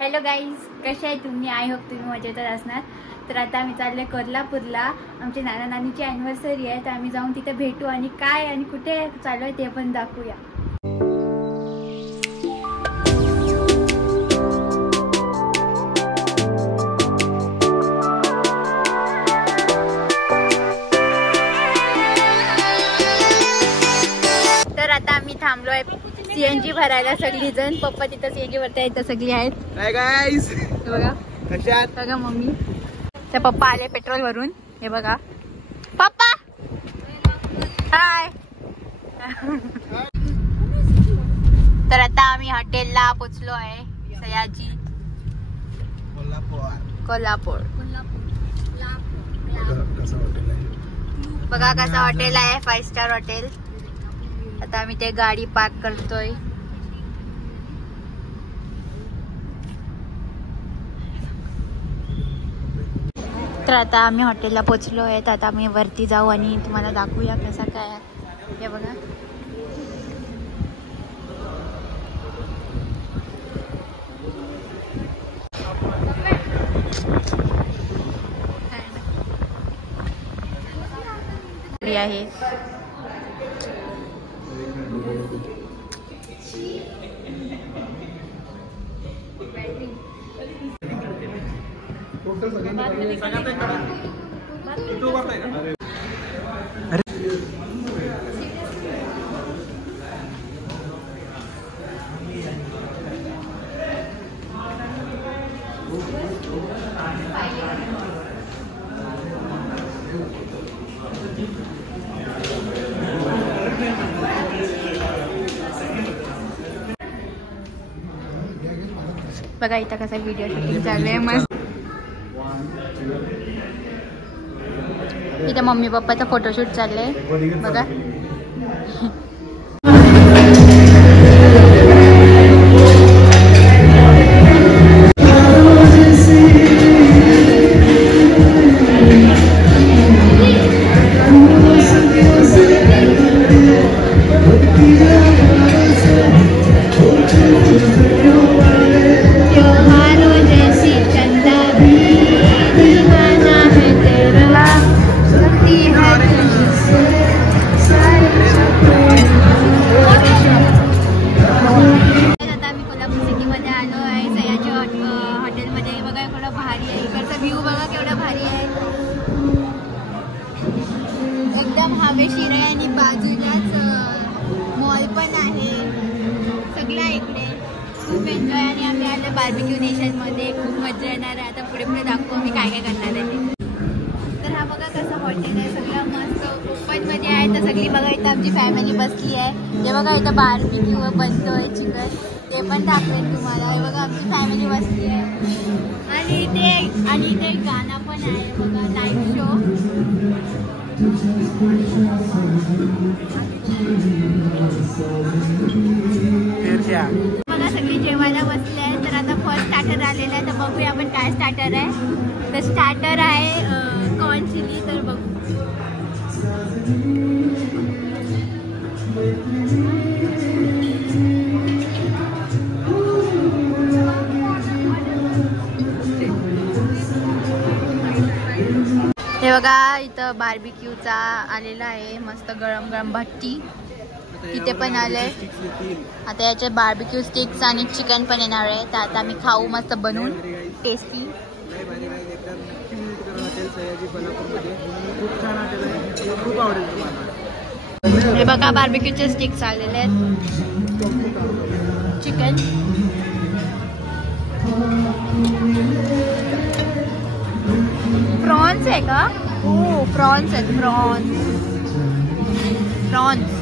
Hello guys, कसे आहे तुम्ही? आय होप तुम्ही मजेतच असणार. तर आता आम्ही चालले कोल्हापूरला. आमची नाना नानीची ॲनिव्हर्सरी आहे, तर आम्ही जाऊन तिथे भेटू आणि काय आणि कुठे चालू आहे ते पण दाखवूया. तर आता आम्ही थांबलोय सीएनजी भरायला. सगळी जण पप्पा तिथं सीएनजी भरता येतं, सगळी आहेत. हाय गाईस, बघा कशात बघा मम्मी तर पप्पा आले पेट्रोल भरून. हे बघा पप्पा, हाय. तर आता आम्ही हॉटेलला पोचलो आहे. सयाजी कोल्हापूर. बघा कसं हॉटेल आहे, 5 स्टार हॉटेल. आता आम्ही ते गाडी पार्क करतोय. तर आता आम्ही हॉटेलला पोचलो आहे. तर आता आम्ही वरती जाऊ आणि तुम्हाला दाखवूया कसं काय आहे. हे बघा आहे. बघा इथं कसा व्हिडिओ शूटिंग चालू आहे मस्त. इथं मम्मी पप्पाचा फोटोशूट चाललंय बघा. एकदम हवेशीर आहे आणि बाजूलाच मॉल पण आहे. सगळं इकडे खूप एन्जॉय. आणि आम्ही आलो बार्बिक्यू नेशनमध्ये. खूप मजा येणार आहे. आता पुढे पुढे दाखवू मी काय काय करणार आहे. तर हा बघा कसं हॉटेल आहे, सगळं मस्त ओपनमध्ये आहे. तर सगळी बघा इथं आमची फॅमिली बसली आहे. हे बघा इथं बार्बिक्यू बनतोय चिकन, ते पण दाखवेल तुम्हाला. हे बघा आमची फॅमिली बसली आहे. आणि इथे गाणं पण आहे बघा, लाईव्ह शो. बघा सगळी जेवायला बसले आहे. तर आता फर्स्ट स्टार्टर आलेलं आहे. तर बघूया आपण काय स्टार्टर आहे. तर स्टार्टर आहे कॉर्न चिली. तर बघू हे बघा इथं बार्बिक्यूचा आलेला आहे मस्त गरम गरम भट्टी. इथे पण आले. आता याचे बार्बिक्यू स्टिक्स आणि चिकन पण येणार आहे. तर आता आम्ही खाऊ मस्त बनवून टेस्टी. हे बघा बार्बिक्यूचे स्टिक्स आलेले आहेत. चिकन प्रॉन्स आहे का? हो प्रॉन्स आहेत. प्रॉन्स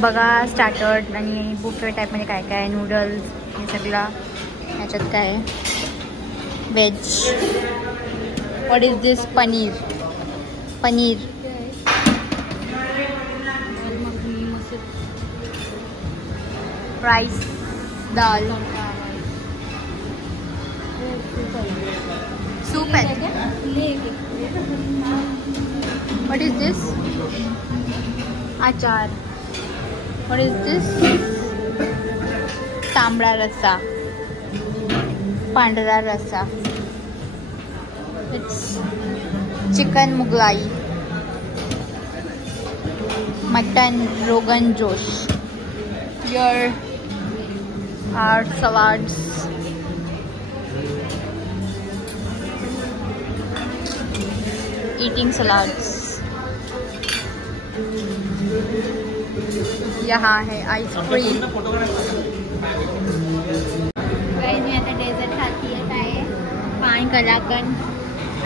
बघा स्टार्टर आणि बुफे टाईपमध्ये काय काय नूडल्स हे सगळं ह्याच्यात काय आहे. Veg. What is this? Paneer. Paneer. Rice. Dal. Soup है. What is this? Achar. What is this? तांबडा रस्सा. पांढरा रस्सा. It's chicken mughlai. Mutton rogan josh. Here are salads. Eating salads. यहाँ है आइसक्रीम. गाइस मी आता डेझर्ट खाती आहे. पान कलाकंद.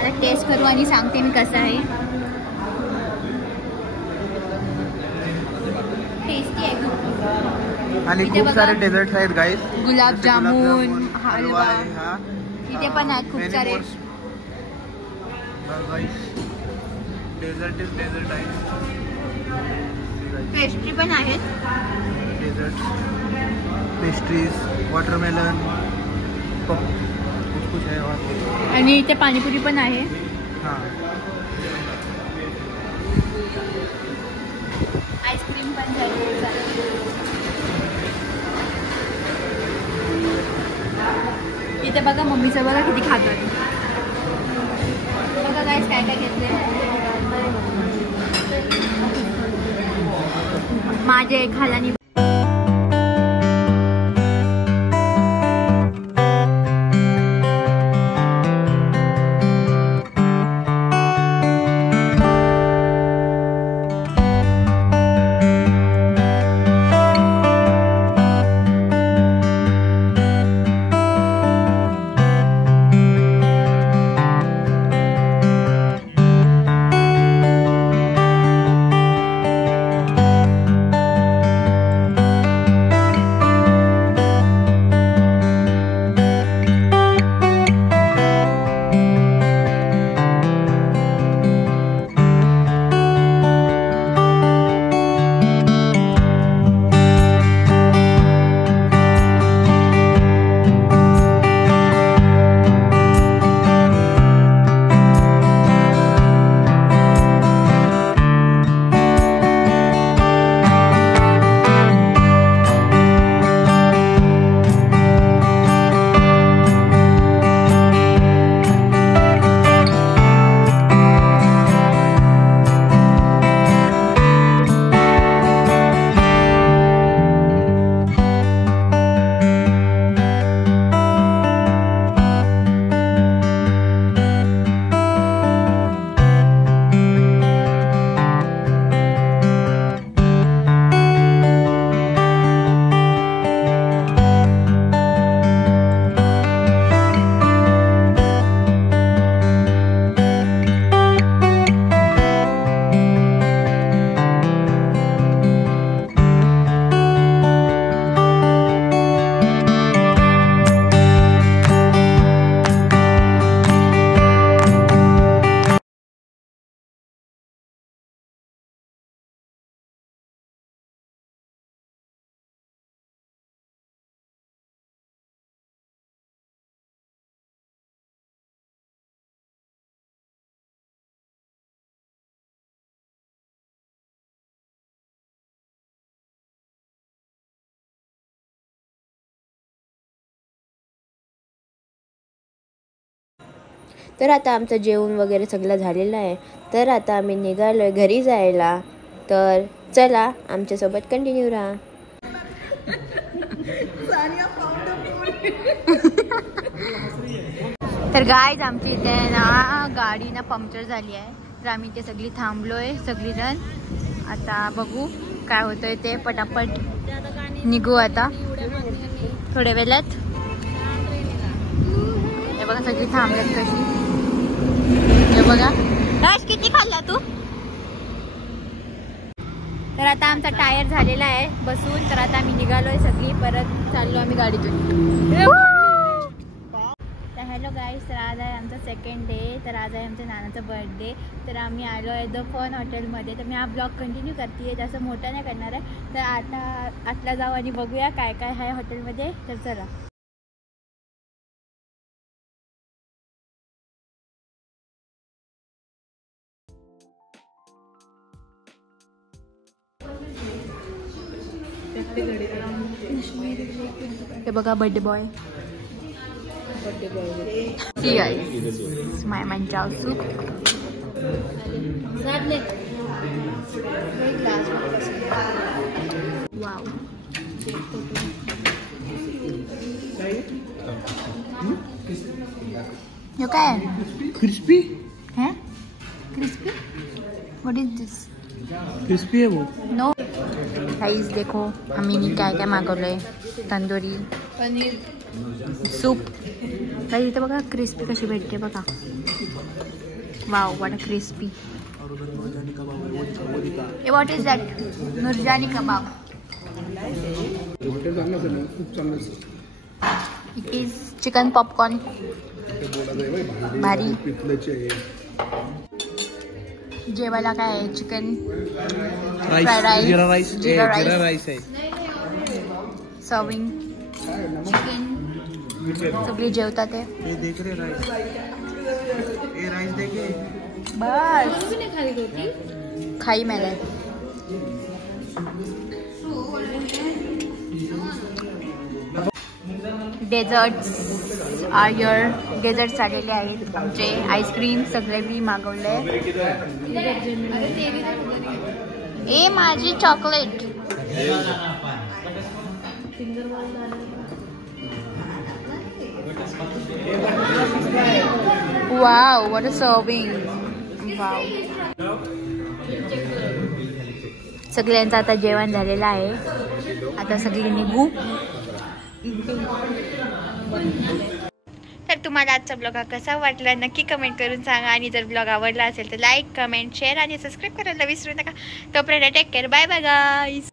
आता टेस्ट करू आणि सांगते मी कसं आहे. टेस्टी आहे आणि खूप सारे डेझर्ट्स आहेत गाइस. गुलाबजामुन, हलवा. इथे पण आहेत खूप सारे. डेझर्ट इज डेझर्ट आहे. पेस्ट्री पण आहेत. डेझर्ट, पेस्ट्रीज, वॉटरमेलन, कुछ है और. आणि इथे पाणीपुरी पण आहे. हां. आईस्क्रीम पण झाली. इथे बघा मम्मीचं बघा किती खातात. बघा गाइस काय काय घेतले. माझे खालानी. तर आता आमचं जेवण वगैरे सगळं झालेलं आहे. तर आता आम्ही निघालोय घरी जायला. तर चला आमच्यासोबत कंटिन्यू राहा. तर गाईज आमची इथे ना गाडी ना पंक्चर झाली आहे. तर आम्ही इथे सगळी थांबलोय सगळीजण. आता बघू काय होतंय ते. पटापट निघू आता थोड्या वेळात. हे बघा सगळी थांबल्यात कशी. हे बघा राज किती खाल्ला तू. तर आता आमचा टायर झालेला आहे बसून. तर आता आम्ही निघालोय सगळी. परत चाललो आम्ही गाडीतून. तर हॅलो हॅलो गाईस, तर आज आहे आमचा सेकंड डे. तर आज आहे आमच्या नानाचा बर्थडे. तर आम्ही आलो आहे द फन हॉटेलमध्ये. तर मी हा ब्लॉग कंटिन्यू करते आहे, जास्त मोठा नाही करणार आहे. तर आतला जाऊ आणि बघूया काय काय आहे हॉटेलमध्ये. तर चला. हे बघा birthday boy. My manchow soup. Wow. Yo काय आहे? क्रिस्पी है crispy. What is this? Crispy है वो. नो गाइस, देखो आम्ही काय काय मागवलंय. तंदुरी पनीर सूप. गाइस इथे बघा क्रिस्पी कशी भेटते बघा. Wow, what a crispy. What is that? Noorjahani kebab. It is chicken popcorn. भारी. जेवायला काय आहे? Chicken fried rice, jeera rice आहे. Serving chicken. सगळी जेवतात आहे. ये देख रहे राइस. ये राइस देखे. बस खाई मेले. Desserts R your. डेझर्ट्स आलेले आहेत आमचे. आईस्क्रीम सगळे मी मागवले. ए माझी chocolate. Wow, what a serving. Wow. सगळ्यांचं आता जेवण झालेलं आहे. आता सगळी निघू. तर तुम्हाला आजचा ब्लॉग हा कसा वाटला नक्की कमेंट करून सांगा. आणि जर ब्लॉग आवडला असेल तर लाईक, कमेंट, शेअर आणि सबस्क्राईब करायला विसरू नका. तोपर्यंत take care. Bye bye guys.